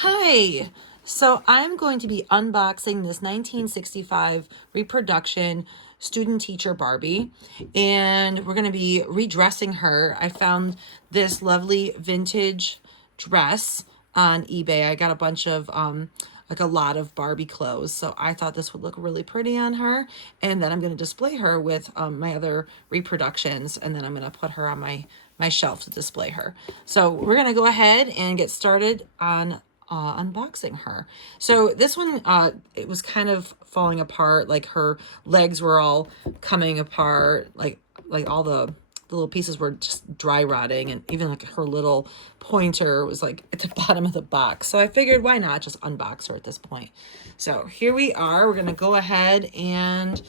Hi! So I'm going to be unboxing this 1965 reproduction Student Teacher Barbie, and we're going to be redressing her. I found this lovely vintage dress on eBay. I got a bunch of like a lot of Barbie clothes, so I thought this would look really pretty on her. And then I'm going to display her with my other reproductions, and then I'm going to put her on my shelf to display her. So we're going to go ahead and get started on unboxing her. So this one, it was kind of falling apart. Like her legs were all coming apart. Like all the little pieces were just dry rotting, and even like her little pointer was like at the bottom of the box. So I figured, why not just unbox her at this point? So here we are. We're gonna go ahead and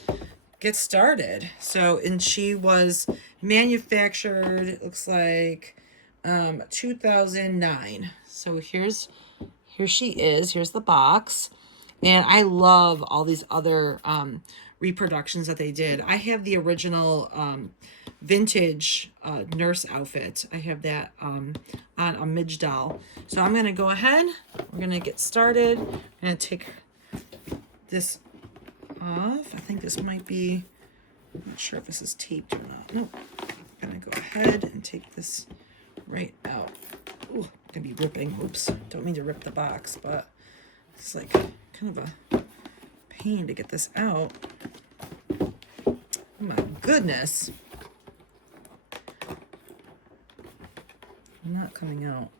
get started. So, and she was manufactured, it looks like 2009. So here she is. Here's the box. And I love all these other reproductions that they did. I have the original vintage nurse outfit. I have that on a midge doll. So I'm going to go ahead. We're going to get started. I'm going to take this off. I think this might be, I'm not sure if this is taped or not. No, I'm going to go ahead and take this right out. Ooh, I'm gonna be ripping. Oops, don't mean to rip the box, but it's like kind of a pain to get this out. Oh my goodness. Not coming out.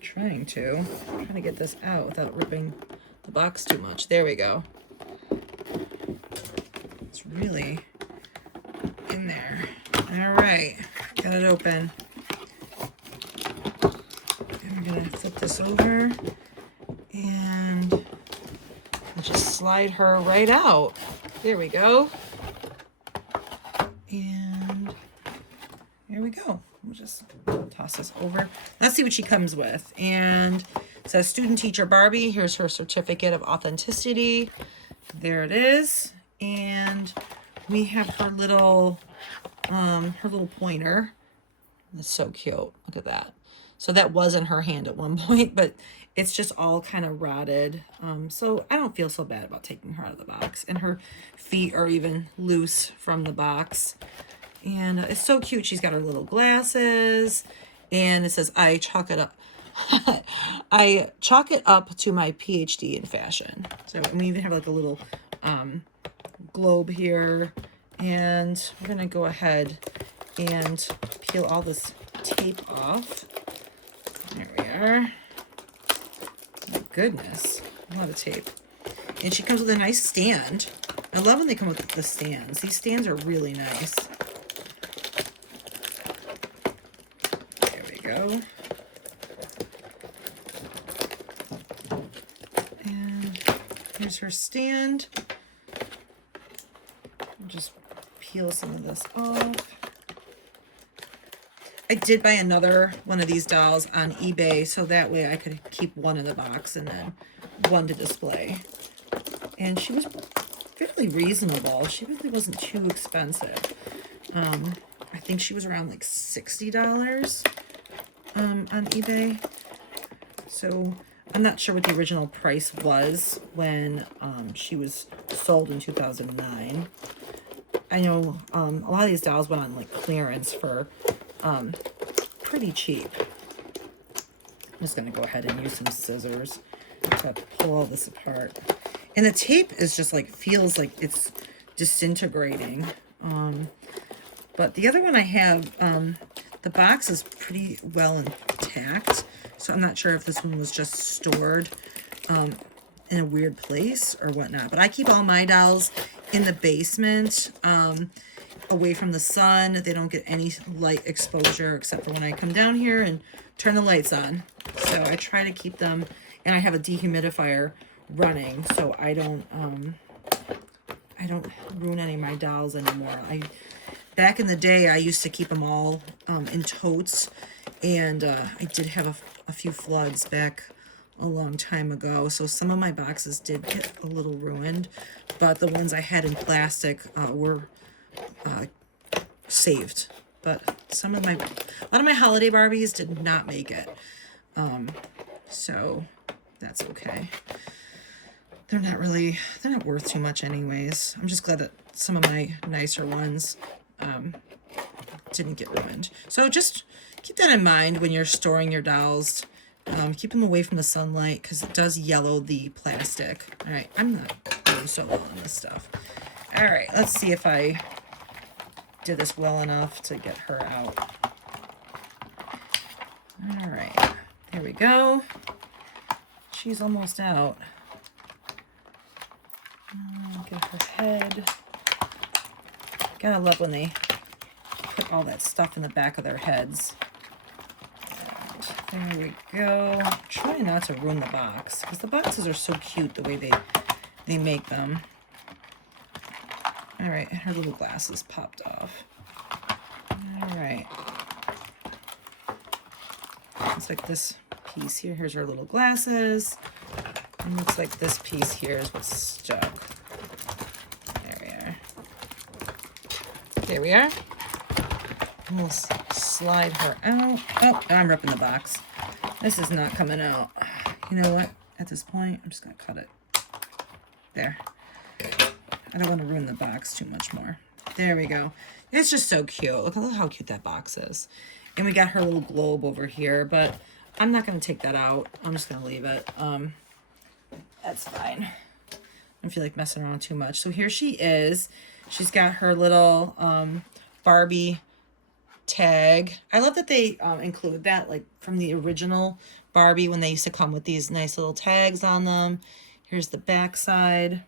Trying to get this out without ripping the box too much. There we go. It's really in there. All right, got it open. I'm gonna flip this over and I'll just slide her right out. There we go. And there we go. We'll just toss this over. Let's see what she comes with. And it says Student Teacher Barbie. Here's her certificate of authenticity. There it is. And we have her little pointer. That's so cute. Look at that. So that was in her hand at one point, but it's just all kind of rotted. So I don't feel so bad about taking her out of the box. And her feet are even loose from the box. And it's so cute. She's got her little glasses. And it says, I chalk it up. I chalk it up to my PhD in fashion. So and we even have like a little globe here. And we're going to go ahead and peel all this tape off. There we are. My goodness, a lot of tape. And she comes with a nice stand. I love when they come with the stands. These stands are really nice. There we go. And here's her stand. I'll just peel some of this off. I did buy another one of these dolls on eBay, so that way I could keep one in the box and then one to display. And she was fairly reasonable. She really wasn't too expensive. I think she was around like $60 on eBay. So I'm not sure what the original price was when she was sold in 2009. I know a lot of these dolls went on like clearance for pretty cheap. I'm just going to go ahead and use some scissors to pull all this apart. And the tape is just like, feels like it's disintegrating. But the other one I have, the box is pretty well intact. So I'm not sure if this one was just stored in a weird place or whatnot. But I keep all my dolls in the basement, away from the sun. They don't get any light exposure except for when I come down here and turn the lights on. So I try to keep them, and I have a dehumidifier running so I don't ruin any of my dolls anymore. Back in the day, I used to keep them all in totes, and I did have a few floods back a long time ago, so some of my boxes did get a little ruined, but the ones I had in plastic were saved. But a lot of my holiday Barbies did not make it. So that's okay. They're not worth too much anyways. I'm just glad that some of my nicer ones didn't get ruined. So just keep that in mind when you're storing your dolls. Keep them away from the sunlight because it does yellow the plastic. All right, I'm not doing so well on this stuff. All right, let's see if I did this well enough to get her out. All right, there we go. She's almost out. Get her head. Gotta love when they put all that stuff in the back of their heads. And there we go. Try not to ruin the box because the boxes are so cute the way they make them. All right, and her little glasses popped off. All right. Looks like this piece here. Here's her little glasses. And looks like this piece here is what's stuck. There we are. There we are. And we'll slide her out. Oh, I'm ripping the box. This is not coming out. You know what? At this point, I'm just going to cut it. There. I don't want to ruin the box too much more. There we go. It's just so cute. Look how cute that box is. And we got her little globe over here, but I'm not going to take that out. I'm just going to leave it. That's fine. I don't feel like messing around too much. So here she is. She's got her little Barbie tag. I love that they include that, like from the original Barbie when they used to come with these nice little tags on them. Here's the back side.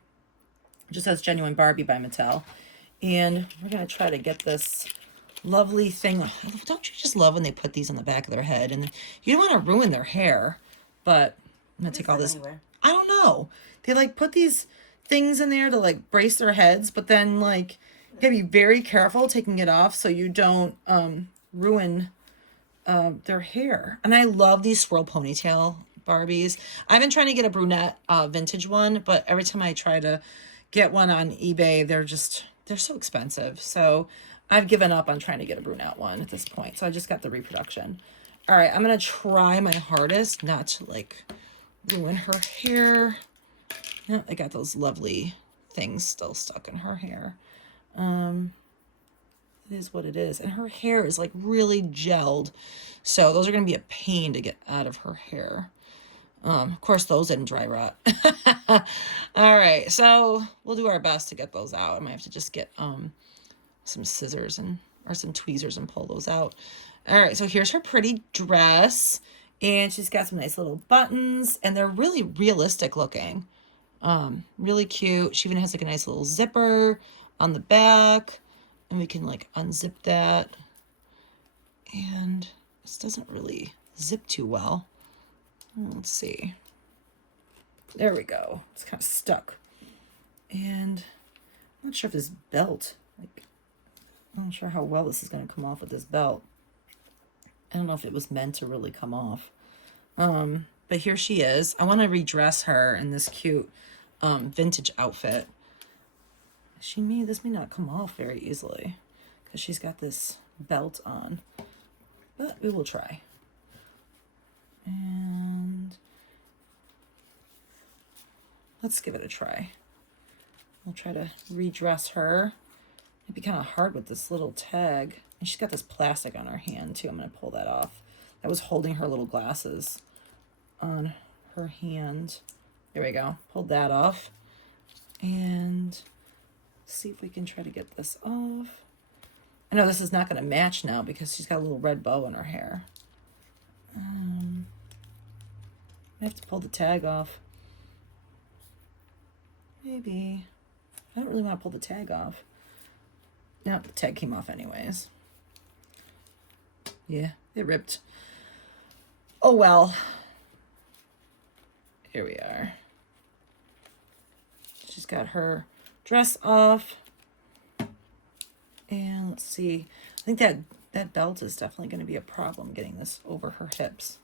It just says Genuine Barbie by Mattel. And we're going to try to get this lovely thing. Don't you just love when they put these on the back of their head? And you don't want to ruin their hair, but I'm going to take all this. Anywhere? I don't know. They like put these things in there to like brace their heads, but then like you gotta be very careful taking it off so you don't ruin their hair. And I love these swirl ponytail Barbies. I've been trying to get a brunette vintage one, but every time I try to get one on eBay, they're so expensive. So I've given up on trying to get a brunette one at this point. So I just got the reproduction. All right, I'm gonna try my hardest not to like ruin her hair. Yeah, I got those lovely things still stuck in her hair. It is what it is. And her hair is like really gelled. So those are going to be a pain to get out of her hair. Of course, those didn't dry rot. All right, so we'll do our best to get those out. I might have to just get some scissors or some tweezers and pull those out. All right, so here's her pretty dress. And she's got some nice little buttons. And they're really realistic looking. Really cute. She even has like a nice little zipper on the back. And we can like unzip that. And this doesn't really zip too well. Let's see. There we go. It's kind of stuck. And I'm not sure if this belt, like, I'm not sure how well this is going to come off with this belt. I don't know if it was meant to really come off. But here she is. I want to redress her in this cute vintage outfit. This may not come off very easily because she's got this belt on. But we will try. And let's give it a try. We'll try to redress her. It'd be kind of hard with this little tag. And she's got this plastic on her hand too. I'm going to pull that off. That was holding her little glasses on her hand. There we go. Pulled that off. And see if we can try to get this off. I know this is not going to match now because she's got a little red bow in her hair. I have to pull the tag off. Maybe. I don't really want to pull the tag off. No, the tag came off anyways. Yeah, it ripped. Oh well. Here we are. She's got her dress off. And let's see. I think that belt is definitely going to be a problem getting this over her hips.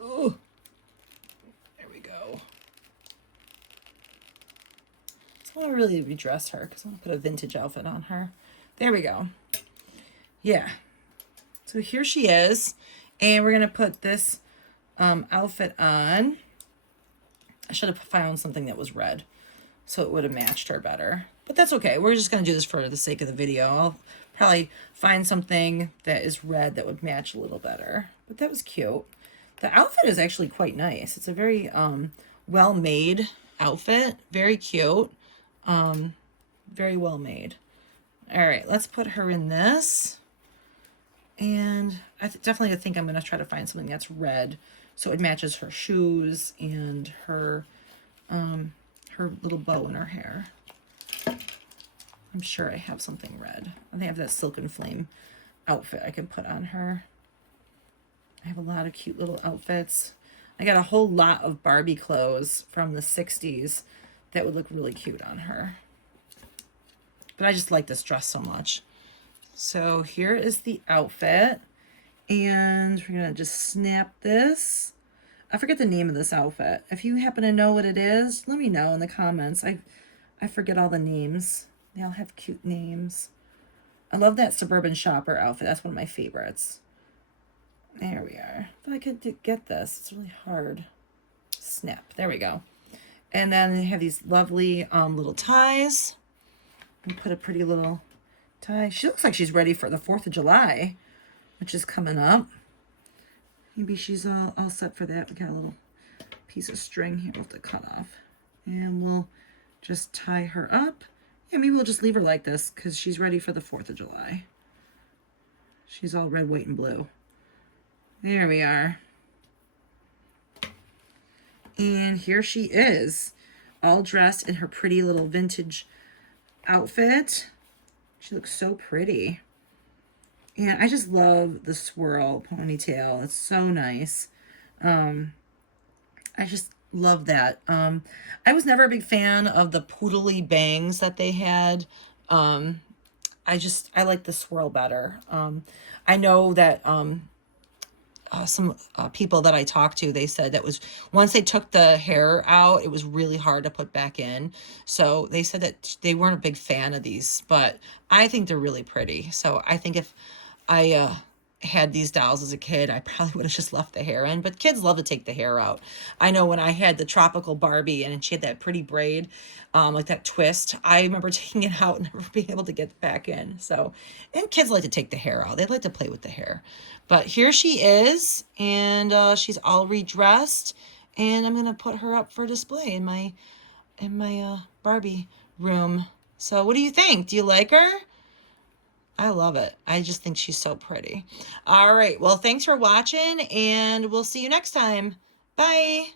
Ooh. There we go. I want to really redress her because I want to put a vintage outfit on her. There we go. Yeah. It's So here she is. And we're going to put this outfit on. I should have found something that was red, so it would have matched her better. But that's okay. We're just going to do this for the sake of the video. I'll probably find something that is red that would match a little better. But that was cute. The outfit is actually quite nice. It's a very well-made outfit. Very cute. Very well made. All right, let's put her in this. And I definitely think I'm going to try to find something that's red so it matches her shoes and her little bow in her hair. I'm sure I have something red. I think I have that Silken Flame outfit I can put on her. I have a lot of cute little outfits. I got a whole lot of Barbie clothes from the 60s that would look really cute on her. But I just like this dress so much. So here is the outfit. And we're going to just snap this. I forget the name of this outfit. If you happen to know what it is, let me know in the comments. I forget all the names. They all have cute names. I love that Suburban Shopper outfit. That's one of my favorites. There we are. If I could get this, it's really hard. Snap. There we go. And then they have these lovely little ties. And put a pretty little tie. She looks like she's ready for the 4th of July, which is coming up. Maybe she's all set for that. We got a little piece of string here we'll have to cut off. And we'll just tie her up. Yeah, maybe we'll just leave her like this because she's ready for the 4th of July. She's all red, white, and blue. There we are. And here she is, all dressed in her pretty little vintage outfit. She looks so pretty. And I just love the swirl ponytail. It's so nice. I just love that. I was never a big fan of the poodly bangs that they had. I like the swirl better. I know that some people that I talked to, they said that was once they took the hair out, it was really hard to put back in. So they said that they weren't a big fan of these, but I think they're really pretty. So I think if I had these dolls as a kid, I probably would have just left the hair in, but kids love to take the hair out. I know when I had the tropical Barbie and she had that pretty braid, like that twist, I remember taking it out and never being able to get it back in. So, and kids like to take the hair out. They like to play with the hair. But here she is, and she's all redressed, and I'm going to put her up for display in my Barbie room. So what do you think? Do you like her? I love it. I just think she's so pretty. All right. Well, thanks for watching, and we'll see you next time. Bye.